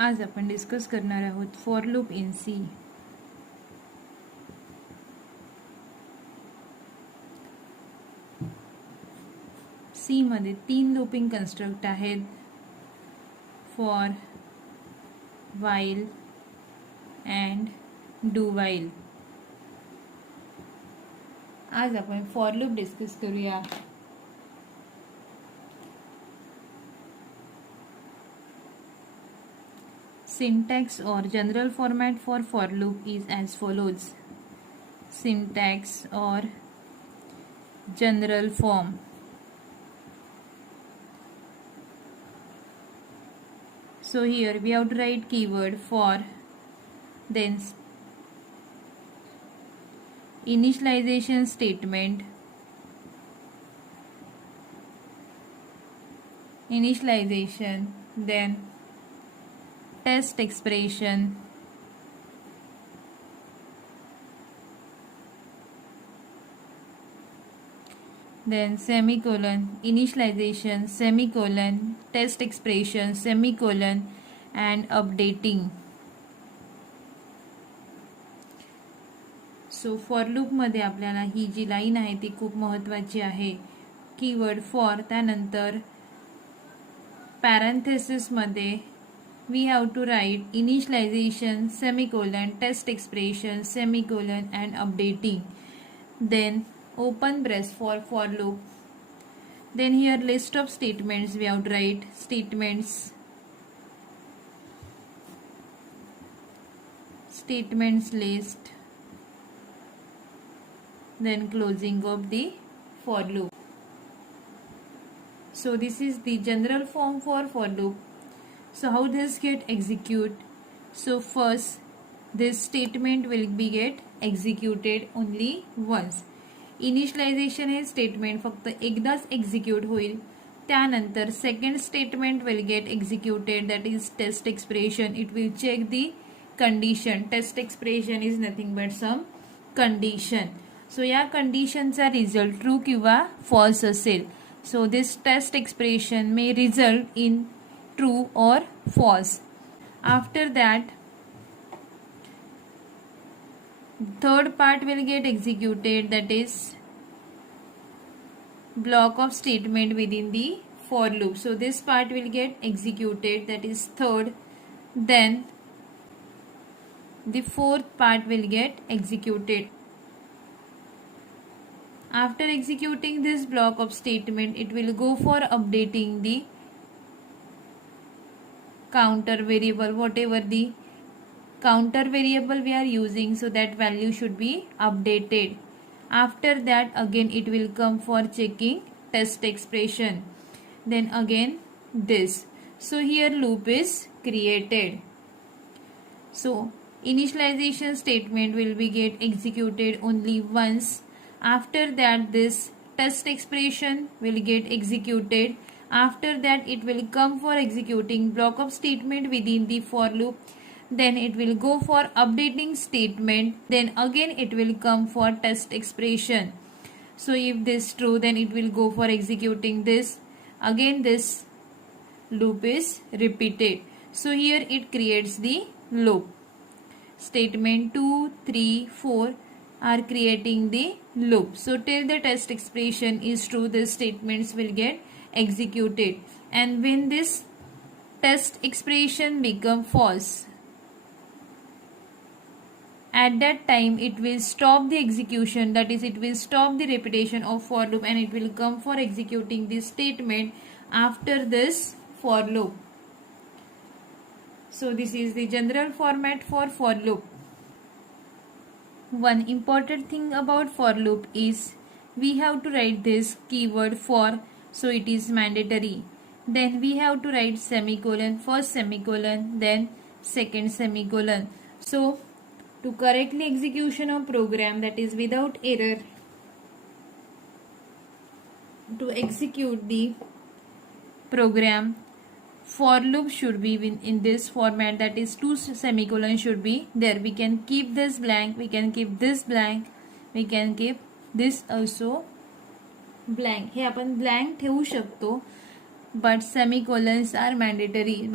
आज आपण डिस्कस करणार आहोत फॉर लूप इन सी. सी मध्ये 3 लूपिंग कन्स्ट्रक्ट आहेत, for, while and do while. आज आपण फॉर लूप डिस्कस करूया. Syntax or general format for loop is as follows. Syntax or general form. So here we have to write keyword for, then initialization statement, then test expression, then semicolon, initialization, semicolon, test expression, semicolon, and updating. So for loop मध्ये आपल्याला ही जी line आहे ती खूप महत्त्वाची आहे. Keyword for, त्यानंतर parenthesis मध्ये we have to write initialization, semicolon, test expression, semicolon, and updating. Then open brace for loop. Then here list of statements, we have to write statements list, then closing of the for loop. So this is the general form for loop. So how this get execute? So first this statement will be get executed only once. Initialization hey statement फक्त एकदाच execute होईल. त्यानंतर second statement will get executed, that is test expression. It will check the condition. Test expression is nothing but some condition. So या condition चा result true किंवा false असेल. So this test expression may result in true or false. After that third part will get executed, that is block of statement within the for loop. So this part will get executed, that is third. Then the fourth part will get executed. After executing this block of statement, it will go for updating the counter variable, whatever the counter variable we are using, so that value should be updated. After that again it will come for checking test expression, then again this. So here loop is created. So initialization statement will be get executed only once. After that this test expression will get executed. After that it will come for executing block of statement within the for loop. Then it will go for updating statement. Then again it will come for test expression. So if this true, then it will go for executing this. Again this loop is repeated. So here it creates the loop. Statement 2, 3, 4 are creating the loop. So till the test expression is true, the statements will get executed, and when this test expression become false, at that time it will stop the execution, that is it will stop the repetition of for loop, and it will come for executing this statement after this for loop. So this is the general format for loop. One important thing about for loop is we have to write this keyword for, so it is mandatory. Then we have to write semicolon, first semicolon, then second semicolon. So to correctly execution of program, that is without error, to execute the program, for loop should be in this format, that is 2 semicolons should be there. We can keep this blank, we can keep this blank, we can keep this also blank. हे आपण blank ठेवू शकतो. but semicolons are mandatory.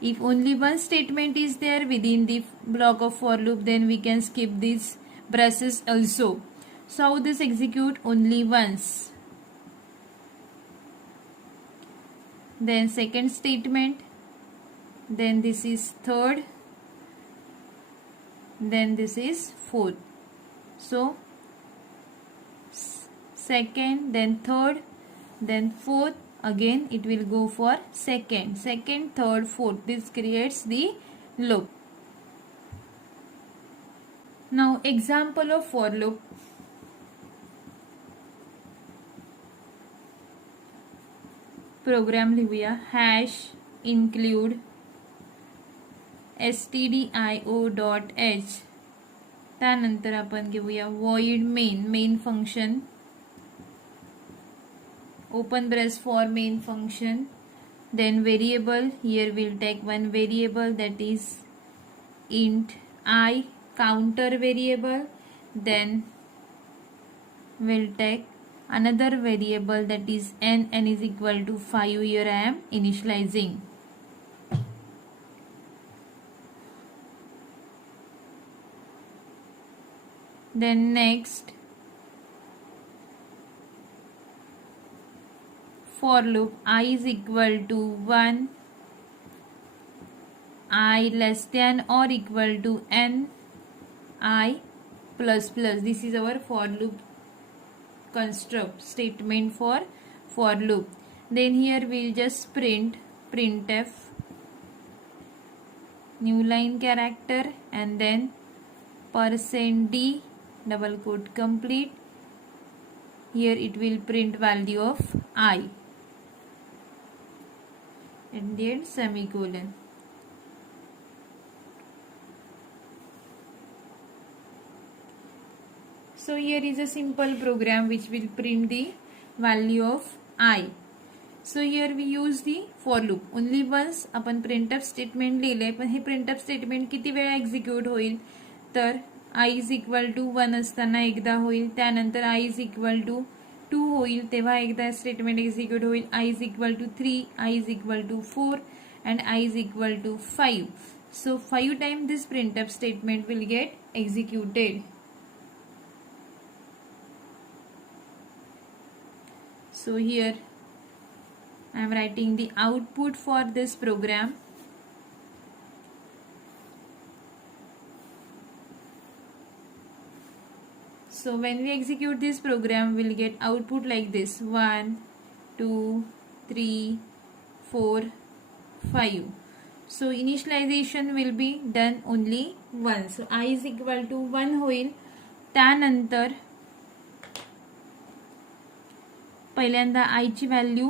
If only one statement is there within the block of for loop, then we can skip these braces also. So how this execute? Only once. Then second statement, then this is third, then this is fourth. So second, then third, then fourth, again it will go for second, third, fourth. This creates the loop. Now example of for loop. Program लिहूया hash include stdio.h. त्यानंतर आपण घेऊया void main function, open brace for main function, then variable. Here we'll take one variable, that is int I, counter variable. Then we'll take another variable, that is n is equal to 5. Here I am initializing. Then next, for loop I is equal to 1, I less than or equal to n, I plus plus. This is our for loop construct statement for loop. Then here we'll just printf new line character and then %d double quote complete. Here it will print value of I and then semicolon. So here is a simple program which will print the value of I. So here we use the for loop. Only once आपण printf statement लिहिले, पण हे printf statement किती वेळा execute होईल तर I is equal to 1 असताना एकदा होईल, त्यानंतर I is equal to 2 होईल तेव्हा एकदा स्टेटमेंट एक्झिक्यूट होईल, I is equal to 3, I is equal to 4 and I is equal to 5. So 5 times this printf statement will get executed. So here I am writing the output for this program. So when we execute this program, we'll get output like this: 1, 2, 3, 4, 5. So initialization will be done only once. So I is equal to 1 होईल, त्यानंतर पहिल्यांदा I ची value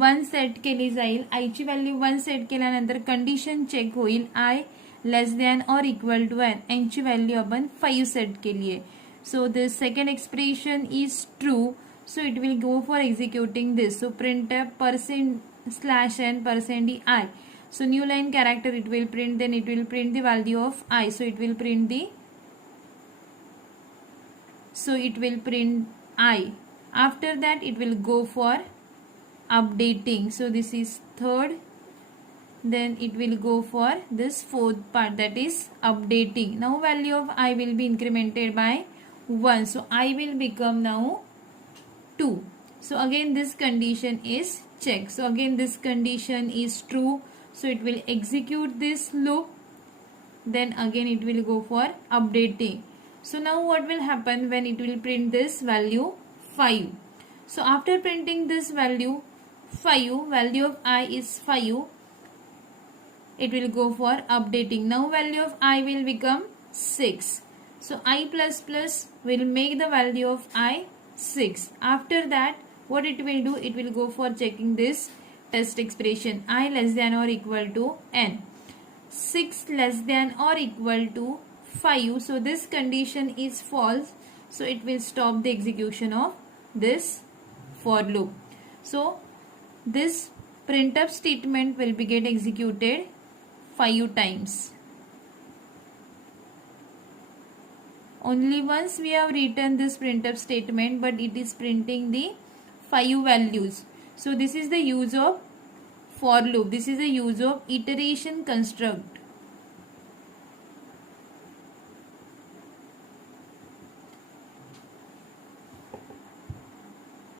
1 set केली जाईल. I ची value 1 set केल्यानंतर condition check होईल, I less than और इक्वल टू n. n ची व्हॅल्यू आपण 5 सेट केली आहे. So this second expression is true, so it will go for executing this. So printf %/n %d I. So new line character it will print, then it will print the value of I. So it will print I. After that it will go for updating. So this is third, then it will go for this fourth part, that is updating. Now value of I will be incremented by 1. So I will become now 2. So again this condition is checked. So again this condition is true. So it will execute this loop. Then again it will go for updating. So now what will happen when it will print this value 5? So after printing this value 5, value of I is 5. It will go for updating. Now value of I will become 6. So I plus plus will make the value of I 6. After that what it will do, it will go for checking this test expression, I less than or equal to n. 6 less than or equal to 5. So this condition is false. So it will stop the execution of this for loop. So this printf statement will be get executed 5 times. only once we have written this printf statement, but it is printing the 5 values. So this is the use of for loop. This is the use of iteration construct.